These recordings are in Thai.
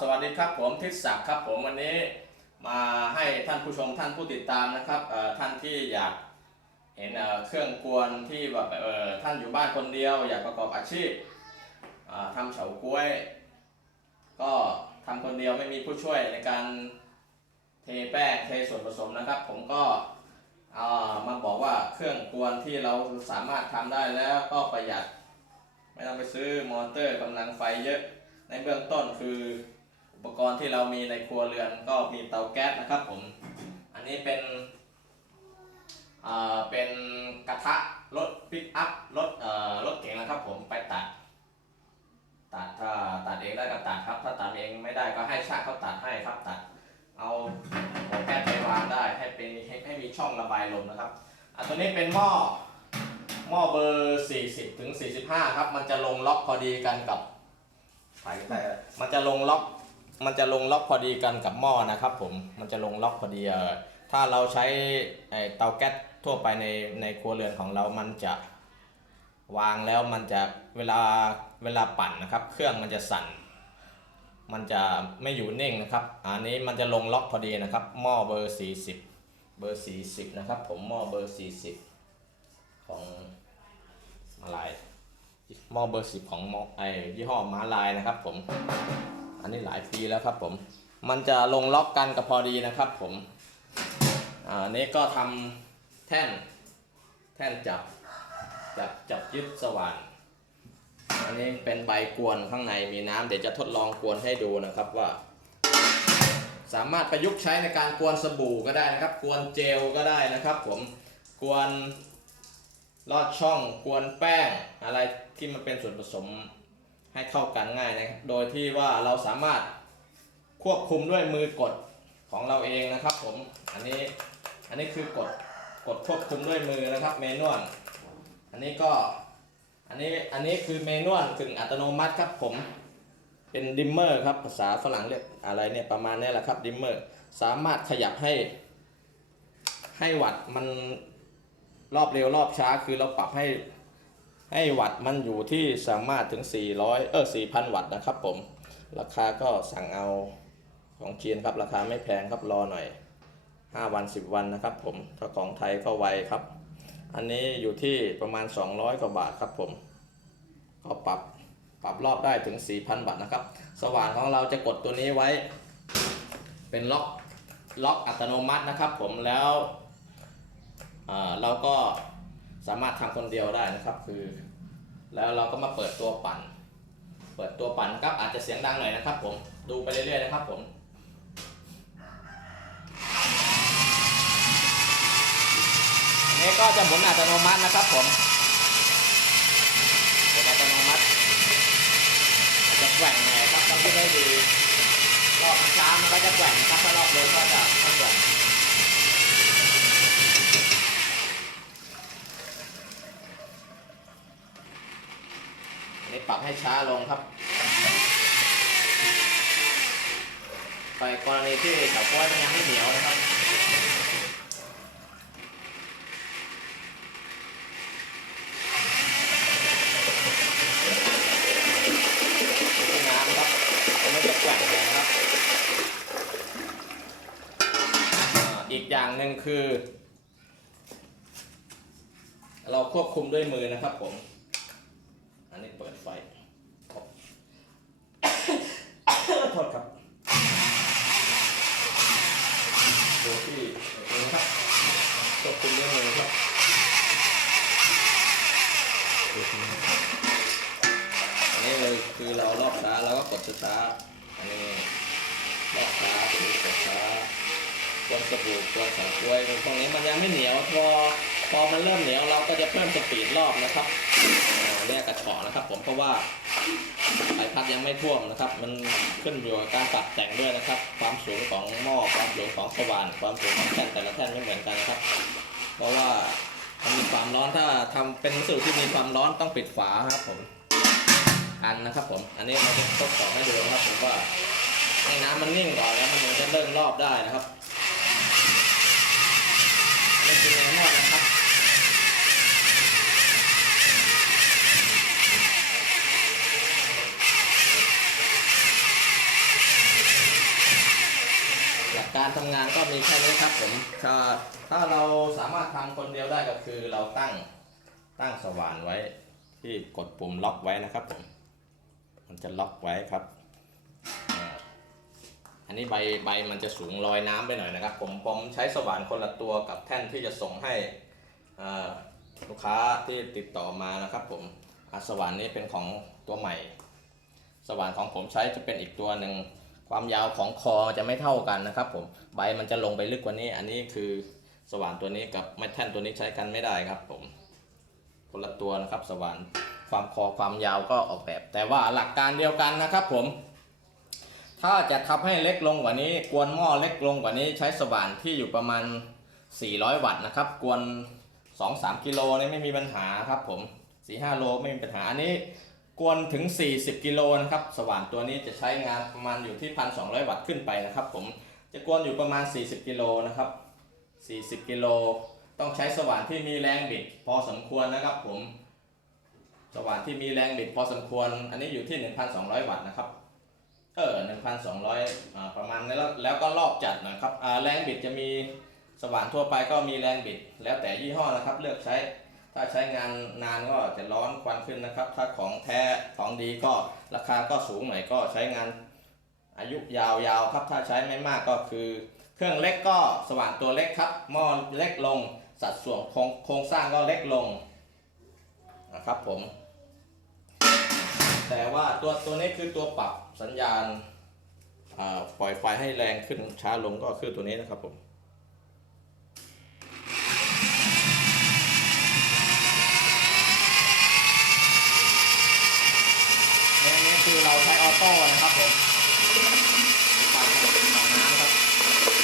สวัสดีครับผมทิศศักดิ์ครับผมวันนี้มาให้ท่านผู้ชมท่านผู้ติดตามนะครับท่านที่อยากเห็นเครื่องกวนที่แบบท่านอยู่บ้านคนเดียว อยากประกอบอาชีพอ่าทำเฉาก๊วย ก็ทำคนเดียวไม่มีผู้ช่วยในการเทแป้งเทส่วนผสมนะครับ ผมก็มาบอกว่าเครื่องกวนที่เราสามารถทำได้แล้วก็ประหยัด ไม่ต้องไปซื้อมอเตอร์กำลังไฟเยอะในเบื้องต้นคือ อุปกรณ์ที่เรามีในครัวเรือนก็มีเตาแก๊สนะครับผม อันนี้เป็นอ่าเป็นกระทะรถปิกอัพรถเอ่อรถเก๋งนะครับผมไปตัด ตัดถ้าตัดเองได้ก็ตัดครับถ้าตัดเองไม่ได้ก็ให้ช่างเขาตัดให้ครับตัด เอาเตาแก๊สไปวางได้ให้เป็นให้ให้มีช่องระบายลมนะครับอะตัวนี้เป็นหม้อหม้อเบอร์ 40ถึง45 ครับ มันจะลงล็อกพอดีกันกับถ่ายแต่มันจะลงล็อก มันจะลงล็อกพอดีกันกับหม้อนะครับผมมันจะลงล็อกพอดีเออถ้าเราใช้ไอเตาแก๊สทั่วไปในในครัวเรือนของเรามันจะวางแล้วมันจะเวลาเวลาปั่นนะครับ เครื่องมันจะสั่น มันจะไม่อยู่นิ่งนะครับ อันนี้มันจะลงล็อกพอดีนะครับ หม้อเบอร์ 40 เบอร์ 40 นะครับ ผมหม้อเบอร์ 40 ของมาลายหม้อเบอร์สิบของหม้อไอยี่ห้อมาลายนะครับผม อันนี้หลายปีแล้วครับผม มันจะลงล็อกกันกับพอดีนะครับผม อันนี้ก็ทำแท่น แท่นจับ จับจับยึดสว่าน อันนี้เป็นใบกวนข้างในมีน้ำเดี๋ยวจะทดลองกวนให้ดูนะครับว่า สามารถประยุกต์ใช้ในการกวนสบู่ก็ได้นะครับ กวนเจลก็ได้นะครับ ผม กวนลอดช่อง กวนแป้ง อะไรที่มันเป็นส่วนผสม ให้เข้ากันง่ายนะครับ โดยที่ว่าเราสามารถควบคุมด้วยมือกดของเราเองนะครับ ผม อันนี้ อันนี้คือกด กดควบคุมด้วยมือนะครับ เมนวล อันนี้ก็ อันนี้ อันนี้คือเมนวลกึ่งอัตโนมัติครับผม เป็นดิมเมอร์ครับ ภาษาฝรั่งเรียกอะไรเนี่ยประมาณนี้แหละครับดิมเมอร์ สามารถขยับให้ ให้วัดมันรอบเร็วรอบช้า คือเราปรับให้ ให้วัตต์มันอยู่ที่สามารถถึง 400 เออ 4,000 วัตต์นะครับผม ราคาก็สั่งเอาของจีนครับ ราคาไม่แพงครับรอหน่อย 5 วัน 10 วันนะครับผมถ้าของไทยก็ไวครับ อันนี้อยู่ที่ประมาณ 200 กว่าบาทครับผม ก็ปรับปรับรอบได้ถึง 4,000 วัตต์นะครับ สว่านของเราจะกดตัวนี้ไว้ เป็นล็อกล็อกอัตโนมัตินะครับผมแล้วเราก็สามารถทำคนเดียวได้นะครับคือ แล้วเราก็มาเปิดตัวปั่น เปิดตัวปั่นครับอาจจะเสียงดังหน่อยนะครับผม ดูไปเรื่อยๆนะครับผมอันนี้ก็จะหมุนอัตโนมัตินะครับผมเป็นอัตโนมัติอาจจะแกว่งหน่อยครับต้องที่ได้ดีรอบช้ามันก็จะแกว่งนะครับถ้ารอบเร็วก็จะไม่แกว่ง นนี้ปรับให้ช้าลงครับ ไปกรณีที่เฉาก้วยมันยังไม่เหนียวนะครับนี่น้ำครับมันไม่จะแกว่งเลยนะครับอ่าอีกอย่างหนึ่งคือ เราควบคุมด้วยมือนะครับผม อันนี้เปิดไฟโทษครับดูที่นี่นะครับควบคุมด้วยมือครับดูที่นี่อันนี้เลยคือเรารอบช้าเราก็กดช้าๆอันนี้รอบช้าคือกดช้ากวนสบู่กวนสากล้วยตรงนี้มันยังไม่เหนียวพอพอมันเริ่มเหนียวเราก็จะเพิ่มสปีดรอบนะครับ อ่าเนี่ยกระเฉาะนะครับ ผมเพราะว่าใบพัดยังไม่ท่วมนะครับ มันขึ้นอยู่กับการปรับแต่งด้วยนะครับ ความสูงของหม้อความสูงของสว่าน ความสูงของแท่นแต่ละแท่นไม่เหมือนกันนะครับ เพราะว่ามันมีความร้อนถ้าทำเป็นวัสดุที่มีความร้อนต้องปิดฝาครับผมกันนะครับ ผมอันนี้เราจะทดสอบให้ดูนะครับผมว่าให้น้ำมันนิ่งก่อนแล้วมันจะเริ่มรอบได้นะครับ การทำงานก็มีแค่นี้ครับผมถ้าถ้าเราสามารถทำคนเดียวได้ก็คือเราตั้งตั้งสว่านไว้ที่กดปุ่มล็อกไว้นะครับผมมันจะล็อกไว้ครับ อันนี้ใบใบมันจะสูงลอยน้ำไปหน่อยนะครับ ผมผมใช้สว่านคนละตัวกับแท่นที่จะส่งให้ลูกค้าที่ติดต่อมานะครับ ผมสว่านนี้เป็นของตัวใหม่ สว่านของผมใช้จะเป็นอีกตัวหนึ่ง ความยาวของคอจะไม่เท่ากันนะครับผมใบมันจะลงไปลึกกว่านี้ อันนี้คือสว่านตัวนี้กับไม้แท่นตัวนี้ใช้กันไม่ได้ครับผมคนละตัวนะครับสว่านความคอความยาวก็ออกแบบ แต่ว่าหลักการเดียวกันนะครับผม ถ้าจะทำให้เล็กลงกว่านี้ กวนหม้อเล็กลงกว่านี้ใช้สว่านที่อยู่ประมาณ 400 วัตต์นะครับ กวน 2-3 กิโลนี่ไม่มีปัญหาครับผม4-5โลไม่มีปัญหาอันนี้ กวนถึง 40 กิโลนะครับ สว่านตัวนี้จะใช้งานประมาณอยู่ที่ 1,200 วัตต์ขึ้นไปนะครับ ผมจะกวนอยู่ประมาณ 40 กิโลนะครับ 40 กิโล ต้องใช้สว่านที่มีแรงบิดพอสมควรนะครับผม สว่านที่มีแรงบิดพอสมควร อันนี้อยู่ที่ 1,200 วัตต์นะครับ เออ 1,200อ่าประมาณนี้แล้วแล้วก็รอบจัดนะครับอ่าแรงบิดจะมีสว่านทั่วไปก็มีแรงบิด แล้วแต่ยี่ห้อนะครับ เลือกใช้ ถ้าใช้งานนานก็จะร้อนควันขึ้นนะครับ ถ้าของแท้ของดีก็ราคาก็สูงหน่อยก็ใช้งานอายุยาวๆครับ ถ้าใช้ไม่มากก็คือ เครื่องเล็กก็สว่านตัวเล็กครับ หม้อเล็กลง สัดส่วนโครงสร้างก็เล็กลงนะครับผม แต่ว่าตัวตัวนี้คือตัวปรับสัญญาณปล่อยไฟให้แรงขึ้นช้าลงก็คือตัวนี้นะครับผม นี่นี่คือเรา ใช้ออโต้นะครับผมความระบบของน้ำครับ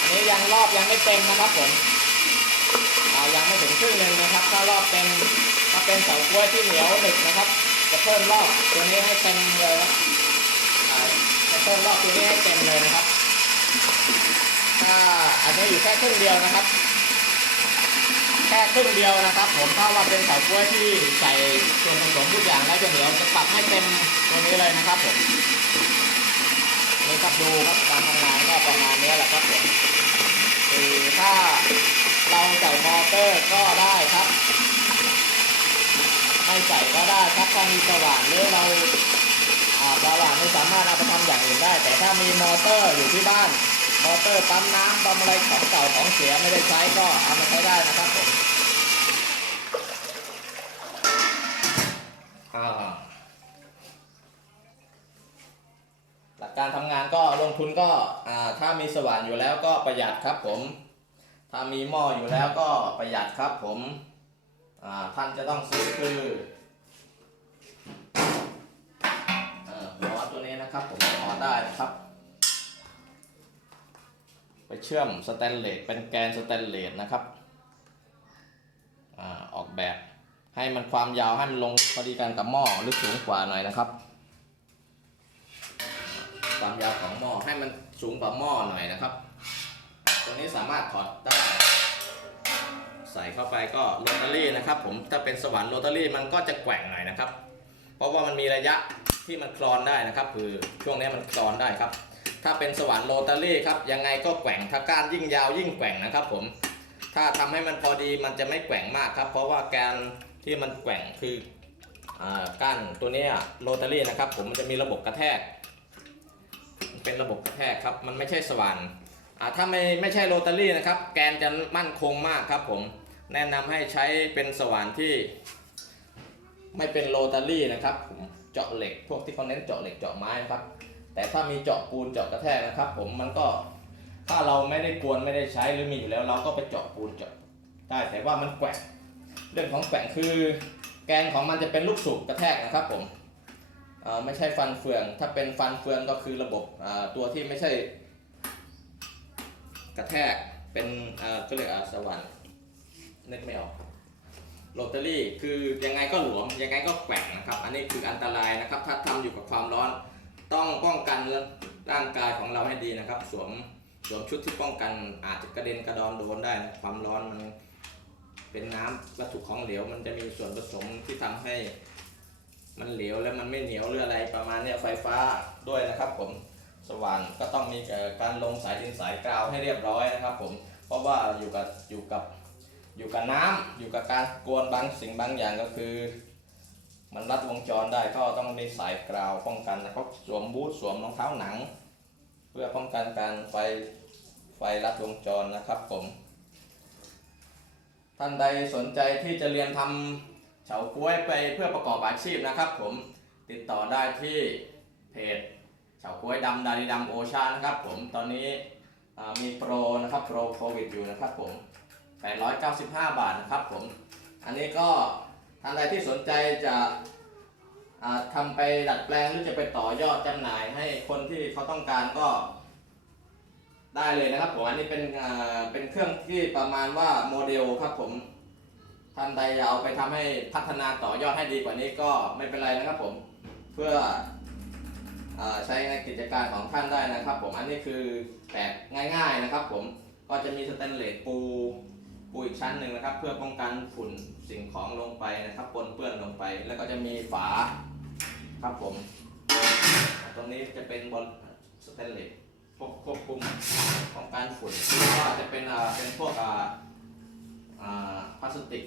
อันนี้ยังรอบยังไม่เต็มนะครับผมเรายังไม่ถึงครึ่งหนึ่งนะครับ ถ้ารอบเต็มถ้าเป็นเสากล้วยที่เหนียวหนึบนะครับ จะเพิ่มรอบตัวนี้ให้เต็มเลยครับอ่าจะเพิ่มรอบตัวนี้ให้เต็มเลยนะครับถ้าอันนี้อยู่แค่ครึ่งเดียวนะครับ แค่ครึ่งเดียวนะครับ ผมถ้าว่าเป็นเฉาก๊วยที่ใส่ส่วนผสมทุกอย่างแล้วจะเหนียวจะปรับให้เต็มตัวนี้เลยนะครับผมนี่ครับดูครับการทำงานก็ประมาณนี้แหละครับผมคือถ้าเราใส่มอเตอร์ก็ได้ครับไม่ใส่ก็ได้ครับถ้ามีสว่านหรือเราอ่าสว่านไม่สามารถเอาไปทำอย่างอื่นได้ แต่ถ้ามีมอเตอร์อยู่ที่บ้านมอเตอร์ปั๊มน้ำปั๊มอะไรของเก่าของเสียไม่ได้ใช้ก็เอามาใช้ได้นะครับผมอ่าหลักการทำงานก็ลง ทุนก็ถ้ามีสว่านอยู่แล้วก็ประหยัดครับผม ถ้ามีหม้ออยู่แล้วก็ประหยัดครับผมท่านจะต้องซื้อคือเอ่อหัวตัวนี้นะครับผมถอดได้นะครับ ไปเชื่อมสแตนเลสเป็นแกนสแตนเลสนะครับอออกแบบให้มันความยาวให้มันลงพอดีกันกับหม้อหรือสูงกว่าหน่อยนะครับ ความยาวของหม้อให้มันสูงกว่าหม้อหน่อยนะครับตัวนี้สามารถถอดได้ ใส่เข้าไปก็โรตารี่นะครับ ผมถ้าเป็นสว่านโรตารี่มันก็จะแกว่งหน่อยนะครับ เพราะว่ามันมีระยะที่มันคลอนได้นะครับ คือช่วงนี้มันคลอนได้ครับ ถ้าเป็นสว่านโรตารี่ครับยังไงก็แกว่งถ้าก้านยิ่งยาวยิ่งแกว่งนะครับ ผม ถ้าทำให้มันพอดีมันจะไม่แกว่งมากครับ เพราะว่าการที่มันแกว่งคืออก้านตัวนี้โรตารี่นะครับ ผมมันจะมีระบบกระแทก เป็นระบบกระแทกครับ มันไม่ใช่สว่านอ่าถ้าไม่ไม่ใช่โรตารี่นะครับ แกนจะมั่นคงมากครับผม แนะนำให้ใช้เป็นสว่านที่ ไม่เป็นโรตารี่นะครับผมเจาะเหล็ก พวกที่เขาเน้นเจาะเหล็กเจาะไม้นะครับ แต่ถ้ามีเจาะปูนเจาะกระแทกนะครับ ผมมันก็ถ้าเราไม่ได้กวนไม่ได้ใช้หรือมีอยู่แล้ว เราก็ไปเจาะปูนเจาะได้แต่ว่ามันแกว่งเรื่องของแกว่งคือ แกนของมันจะเป็นลูกสูบกระแทกนะครับผม ไม่ใช่ฟันเฟือง ถ้าเป็นฟันเฟืองก็คือระบบตัวที่ไม่ใช่ กระแทกเป็นก็เรียกอ่าสว่านนึกไม่ออกโรตารี่คือยังไงก็หลวมยังไงก็แกว่งนะครับ อันนี้คืออันตรายนะครับ ถ้าทำอยู่กับความร้อนต้องป้องกันร่างกายของเราให้ดีนะครับ สวมสวมชุดที่ป้องกันอาจจะกระเด็นกระดอนโดนได้นะความร้อนมันเป็นน้ำวัตถุของเหลวมันจะมีส่วนผสมที่ทำให้ มันเหลวแล้วมันไม่เหนียวหรืออะไรประมาณเนี้ยไฟฟ้าด้วยนะครับ ผมสว่านก็ต้องมีการลงสายดินสายกราวให้เรียบร้อยนะครับ ผมเพราะว่าอยู่กับอยู่กับอยู่กับน้ำอยู่กับการกวนบางสิ่งบางอย่างก็คือ มันรัดวงจรได้ก็ต้องมีสายกราวป้องกันนะครับสวมบูทสวมรองเท้าหนัง เพื่อป้องกันการไฟไฟรัดวงจรนะครับผม ท่านใดสนใจที่จะเรียนทำ เฉาก๊วยไปเพื่อประกอบอาชีพนะครับผมติดต่อได้ที่เพจเฉาก๊วยดำดาดีดำโอชานะครับผมตอนนี้มีโปรนะครับโปรโควิดอยู่นะครับผม 895 บาทนะครับผม อันนี้ก็ท่านใดที่สนใจจะทำไปดัดแปลงหรือจะไปต่อยอดจำหน่ายให้คนที่เขาต้องการก็ได้เลยนะครับผมอันนี้เป็นอ่าเป็นเครื่องที่ประมาณว่าโมเดลครับผม ท่านใดอยากเอาไปทำให้พัฒนาต่อยอดให้ดีกว่านี้ก็ไม่เป็นไรนะครับผม เพื่ออใช้ในกิจการของท่านได้นะครับ ผมอันนี้คือแบบง่าย ๆนะครับ ผมก็จะมีสแตนเลสปูปูอีกชั้นหนึ่งนะครับ เพื่อป้องกันฝุ่นสิ่งของลงไปนะครับปนเปื้อนลงไป แล้วก็จะมีฝาครับผม ตรงนี้จะเป็นบนสแตนเลสควบควบคุมของการฝุ่นก็จะเป็นอ่าเป็นพวกอ่าพลาสติก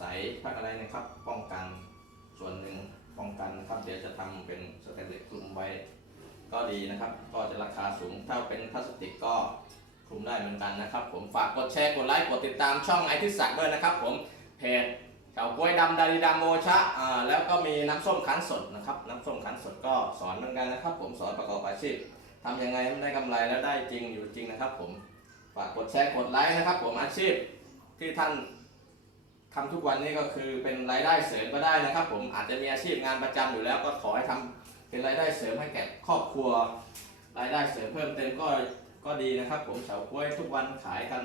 ใสพักอะไรนะครับ ป้องกันส่วนหนึ่งป้องกันนะครับ เดี๋ยวจะทำเป็นสแตนเลสคลุมไว้ ก็ดีนะครับ ก็จะราคาสูงถ้าเป็นพลาสติกก็คลุมได้เหมือนกันนะครับ ผมฝากกดแชร์กดไลค์กดติดตามช่องไอทิศักด้วยนะครับ ผมเพจเฉากล้วยดำดาดีดำโมชะอ่าแล้วก็มีน้ำส้มคั้นสดนะครับ น้ำส้มคั้นสดก็สอนเหมือนกันนะครับ ผมสอนประกอบอาชีพทำยังไงให้ได้กำไรแล้วได้จริงอยู่จริงนะครับ ผมฝากกดแชร์กดไลค์นะครับ ผมอาชีพที่ท่าน ทำทุกวันนี้ก็คือเป็นรายได้เสริมก็ได้นะครับ ผมอาจจะมีอาชีพงานประจำอยู่แล้ว ก็ขอให้ทำเป็นรายได้เสริมให้แก่ครอบครัว รายได้เสริมเพิ่มเติมก็ก็ดีนะครับ ผมเฉาก๊วยทุกวันขายกัน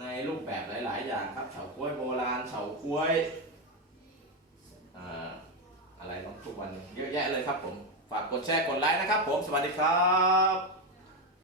ในรูปแบบหลาย ๆ อย่างครับเฉาก๊วยโบราณเฉาก๊วยอะไรทุกวันเยอะแยะเลยครับผมฝากกดแชร์กดไลค์นะครับ ผมสวัสดีครับ